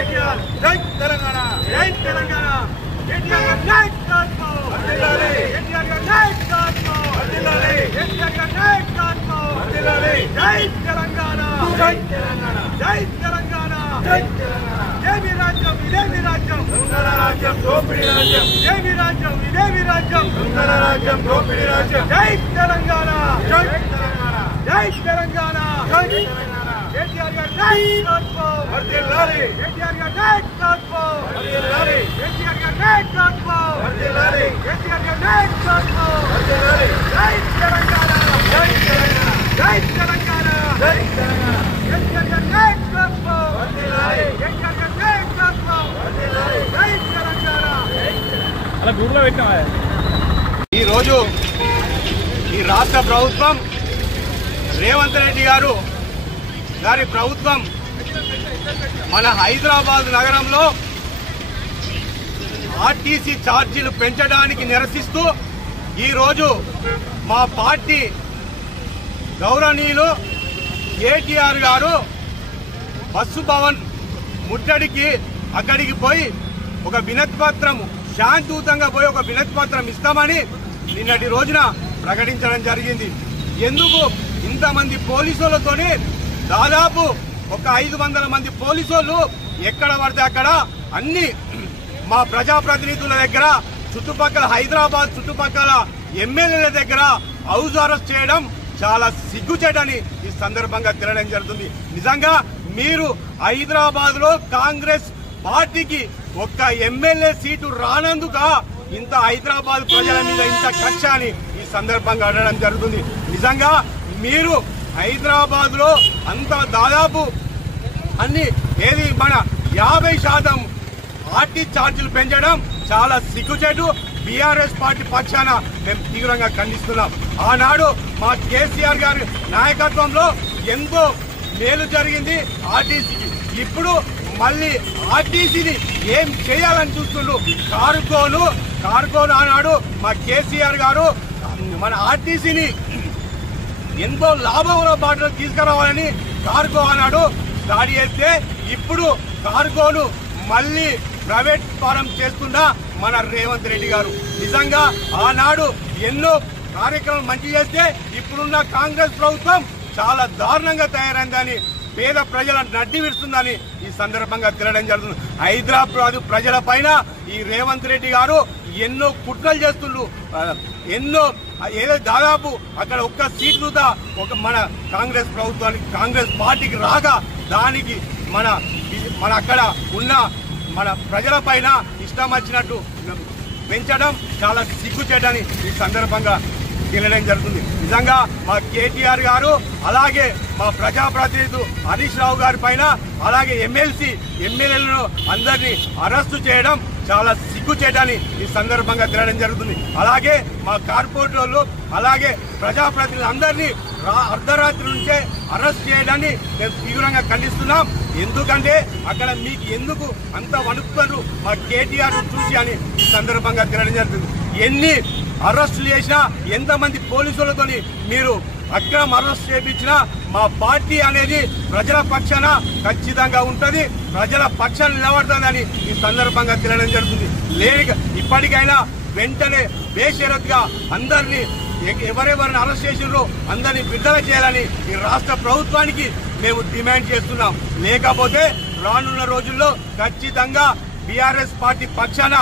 జై తెలంగాణ జై తెలంగాణ కేటీఆర్ గారి నాయకత్వం వర్ధిల్లాలి కేటీఆర్ గారి నాయకత్వం వర్ధిల్లాలి కేటీఆర్ గారి నాయకత్వం వర్ధిల్లాలి జై తెలంగాణ జై తెలంగాణ జై తెలంగాణ జై తెలంగాణ ఇదేమి రాజ్యం ఇదేమి రాజ్యం దొంగల రాజ్యం దోపిడీ రాజ్యం ఇదేమి రాజ్యం ఇదేమి రాజ్యం దొంగల రాజ్యం దోపిడీ రాజ్యం జై తెలంగాణ జై తెలంగాణ జై తెలంగాణ జై తెలంగాణ కేటీఆర్ గారి నాయకత్వం వర్ధిల్లాలి కేటీఆర్ గారి నాయకత్వం వర్ధిల్లాలి కేటీఆర్ గారి నాయకత్వం వర్ధిల్లాలి కేటీఆర్ గారి నాయకత్వం వర్ధిల్లాలి జై తెలంగాణ జై తెలంగాణ జై తెలంగాణ జై తెలంగాణ కేటీఆర్ గారి నాయకత్వం వర్ధిల్లాలి కేటీఆర్ గారి నాయకత్వం వర్ధిల్లాలి జై తెలంగాణ అలా గూగుల్లో పెట్టావా ఈ రోజు ఈ రాష్ట్ర ప్రభుత్వం రేవంత్ రెడ్డి గారి ప్రభుత్వం మన హైదరాబాద్ నగరంలో ఆర్టీసీ ఛార్జీలు పెంచడానికి నిరసిస్తూ ఈరోజు మా పార్టీ గౌరవనీయులు కేటీఆర్ గారు బస్సు భవన్ ముట్టడికి అక్కడికి పోయి ఒక వినతి పత్రం శాంతియుతంగా పోయి ఒక వినతి పత్రం ఇస్తామని నిన్నటి రోజున ప్రకటించడం జరిగింది. ఎందుకు ఇంతమంది పోలీసులతోనే దాదాపు ఒక 500 మంది పోలీసులు ఎక్కడ పడితే అక్కడ అన్ని మా ప్రజాప్రతినిధుల దగ్గర చుట్టుపక్కల హైదరాబాద్ చుట్టుపక్కల ఎమ్మెల్యేల దగ్గర హౌస్ అరెస్ట్ చేయడం చాలా సిగ్గుచేటని ఈ సందర్భంగా తెలియడం జరుగుతుంది. నిజంగా మీరు హైదరాబాద్ లో కాంగ్రెస్ పార్టీకి ఒక్క ఎమ్మెల్యే సీటు రానందుక ఇంత హైదరాబాద్ ప్రజల మీద ఇంత కక్ష అని ఈ సందర్భంగా అడగడం జరుగుతుంది. నిజంగా మీరు హైదరాబాద్ లో అంత దాదాపు అన్ని ఏది మన 50% ఆర్టీ ఛార్జీలు పెంచడం చాలా సిగ్గుచేటు. బీఆర్ఎస్ పార్టీ పక్షాన మేము తీవ్రంగా ఖండిస్తున్నాం. ఆనాడు మా కేసీఆర్ గారి నాయకత్వంలో ఎంతో మేలు జరిగింది ఆర్టీసీకి. ఇప్పుడు మళ్ళీ ఆర్టీసీని ఏం చేయాలని చూస్తుండ్రు. కార్గోను ఆనాడు మా కేసీఆర్ గారు మన ఆర్టీసీని ఎంతో లాభంలో బాటలో తీసుకురావాలని కార్గో ఆనాడు స్టార్ట్ చేస్తే ఇప్పుడు కార్గోను మళ్ళీ ప్రైవేట్ ఫారం చేస్తున్న మన రేవంత్ రెడ్డి గారు నిజంగా ఆనాడు ఎన్నో కార్యక్రమాలు మంచి చేస్తే ఇప్పుడున్న కాంగ్రెస్ ప్రభుత్వం చాలా దారుణంగా తయారైందని పేద ప్రజలను నడ్డి విడుస్తుందని ఈ సందర్భంగా తెలియడం జరుగుతుంది. హైదరాబాద్ ప్రజల పైన ఈ రేవంత్ రెడ్డి గారు ఎన్నో కుట్రలు చేస్తుండ్రు. ఎన్నో ఏదో దాదాపు అక్కడ ఒక్క సీటు ఒక మన కాంగ్రెస్ ప్రభుత్వానికి కాంగ్రెస్ పార్టీకి రాగా దానికి మన అక్కడ ఉన్న మన ప్రజల పైన ఇష్టం వచ్చినట్టు పెంచడం చాలా సిగ్గుచేటని ఈ సందర్భంగా తెలియడం జరుగుతుంది. నిజంగా మా కేటీఆర్ గారు అలాగే మా ప్రజాప్రతినిధులు హరీష్ రావు గారి పైన అలాగే ఎమ్మెల్యేలను అందరినీ అరెస్టు చేయడం చాలా సిగ్గుచేటని ఈ సందర్భంగా తెలియడం జరుగుతుంది. అలాగే మా కార్పొరేటర్లు అలాగే ప్రజాప్రతినిధులు అందరినీ అర్ధరాత్రి నుంచే అరెస్ట్ చేయడాన్ని మేము తీవ్రంగా ఖండిస్తున్నాం. ఎందుకంటే అక్కడ మీకు ఎందుకు అంత వణుకుతారు మా కేటీఆర్ చూసి అని ఈ సందర్భంగా తెలియడం జరుగుతుంది. ఎన్ని అరెస్టులు చేసినా ఎంతమంది పోలీసులతో మీరు అక్రమ అరెస్ట్ చేయించినా మా పార్టీ అనేది ప్రజల పక్షాన ఖచ్చితంగా ఉంటది, ప్రజల పక్షాన నిలబడుతుందని ఈ సందర్భంగా తెలియడం జరుగుతుంది. ఇప్పటికైనా వెంటనే బేషరతుగా అందరినీ ఎవరెవరిని అరెస్ట్ చేసినారో అందరినీ విడుదల చేయాలని ఈ రాష్ట్ర ప్రభుత్వానికి మేము డిమాండ్ చేస్తున్నాం. లేకపోతే రానున్న రోజుల్లో ఖచ్చితంగా బీఆర్ఎస్ పార్టీ పక్షాన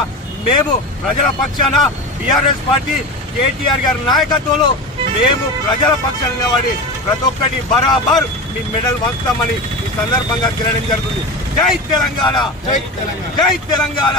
మేము ప్రజల పక్షాన బీఆర్ఎస్ పార్టీ కేటీఆర్ గారి నాయకత్వంలో మేము ప్రజల పక్షాన నిలబడి ప్రతి ఒక్కటి బరాబర్ మీ మెడల్ వంచుతామని ఈ సందర్భంగా తెలియడం జరుగుతుంది. జై తెలంగాణ, జై తెలంగాణ, జై తెలంగాణ.